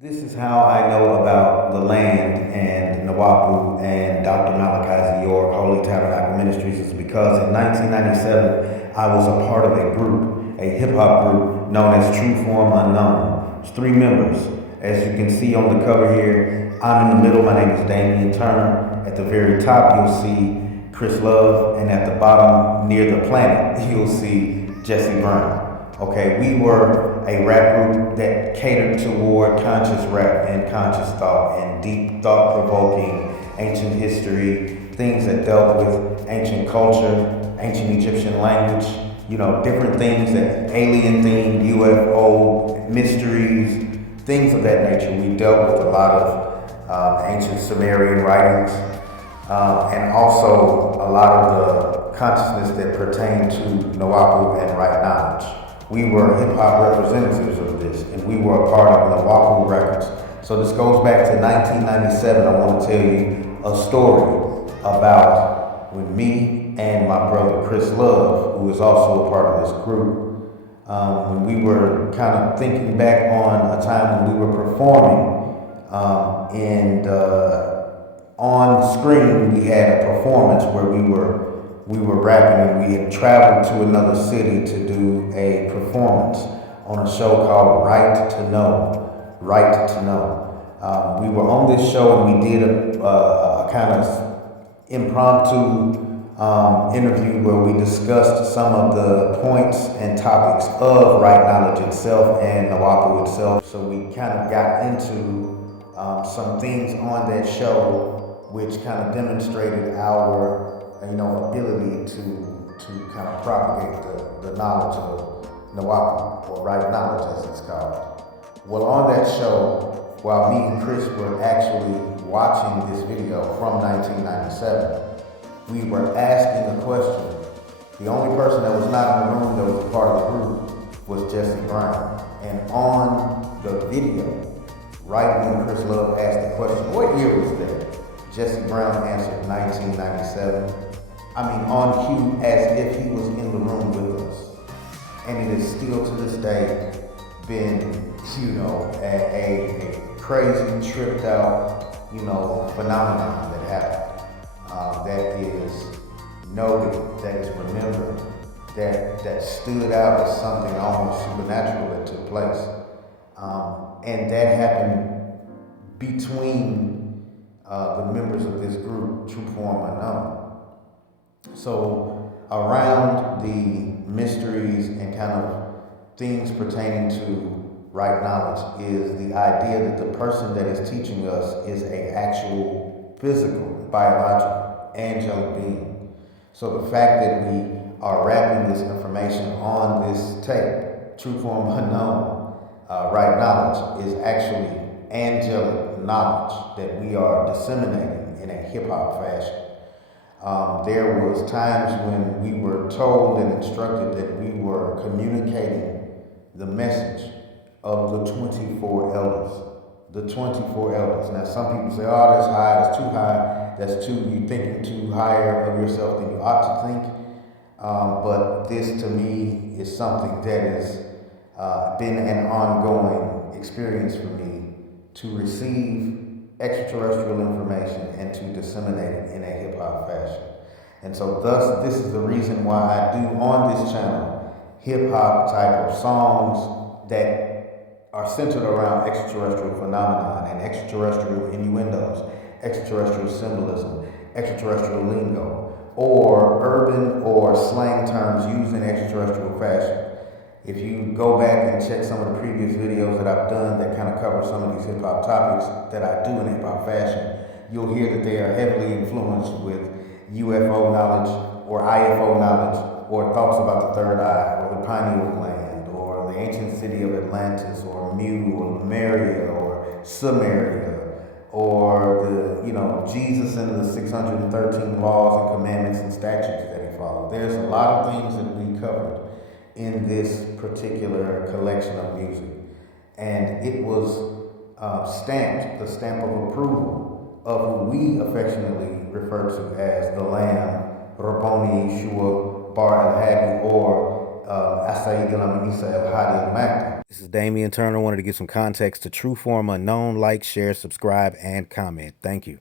This is how I know about the land and Nuwaubu and Dr. Malachi York, Holy Tabernacle Ministries, is because in 1997 I was a part of a group, a hip hop group known as True Form Unknown. It's three members. As you can see on the cover here, I'm in the middle. My name is Damian Turner. At the very top, you'll see Chris Love, and at the bottom, near the planet, you'll see Jesse Brown. Okay, we were a rap group that catered toward conscious rap and conscious thought and deep thought provoking ancient history, things that dealt with ancient culture, ancient Egyptian language, different things that alien themed, UFO, mysteries, things of that nature. We dealt with a lot of ancient Sumerian writings and also a lot of the consciousness that pertained to Nuwaubu and right knowledge. We were hip hop representatives of this, and we were a part of Nuwaubu Records. So this goes back to 1997. I want to tell you a story about when me and my brother Chris Love, who is also a part of this group, when we were kind of thinking back on a time when we were performing, and on screen we had a performance where we were rapping, and we had traveled to another city to do a performance on a show called Right to Know. Right to Know. We were on this show and we did a kind of impromptu interview where we discussed some of the points and topics of right knowledge itself and Nuwaubu itself. So we kind of got into some things on that show which kind of demonstrated our ability to kind of propagate the knowledge of Nuwaubu, or right knowledge as it's called. Well, on that show, while me and Chris were actually watching this video from 1997, we were asking a question. The only person that was not in the room that was a part of the group was Jesse Brown. And on the video, right when Chris Love asked the question, what year was that? Jesse Brown answered 1997. I mean, on cue, as if he was in the room with us. And it is still to this day been, a crazy, tripped out, phenomenon that happened. That is noted, that is remembered, that stood out as something almost supernatural that took place. And that happened between the members of this group, True Form Unknown. So around the mysteries and kind of things pertaining to right knowledge is the idea that the person that is teaching us is a actual physical, biological, angelic being. So the fact that we are wrapping this information on this tape, True Form Unknown, right knowledge, is actually angelic knowledge that we are disseminating in a hip hop fashion. There was times when we were told and instructed that we were communicating the message of the 24 elders. The 24 elders. Now some people say, oh, that's high, that's too high, you're thinking too higher of yourself than you ought to think. But this to me is something that has been an ongoing experience for me to receive extraterrestrial information and to disseminate it in a hip hop fashion. And so thus, this is the reason why I do on this channel hip hop type of songs that are centered around extraterrestrial phenomenon and extraterrestrial innuendos, extraterrestrial symbolism, extraterrestrial lingo, or urban or slang terms used in extraterrestrial fashion. If you go back and check some of the previous videos that I've done that kind of cover some of these hip hop topics that I do in hip hop fashion, you'll hear that they are heavily influenced with UFO knowledge or IFO knowledge or thoughts about the third eye or the pineal gland or the ancient city of Atlantis or Mu or Lemuria or Sumeria or Jesus and the 613 laws and commandments and statutes that he followed. There's a lot of things that we covered in this particular collection of music. And it was stamped, the stamp of approval of who we affectionately refer to as the Lamb, Rabboni Yeshua Bar El Hadi, or Asaid El Isa El Hadi El Mahdi. This is Damian Turner. Wanted to give some context to True Form Unknown. Like, share, subscribe, and comment. Thank you.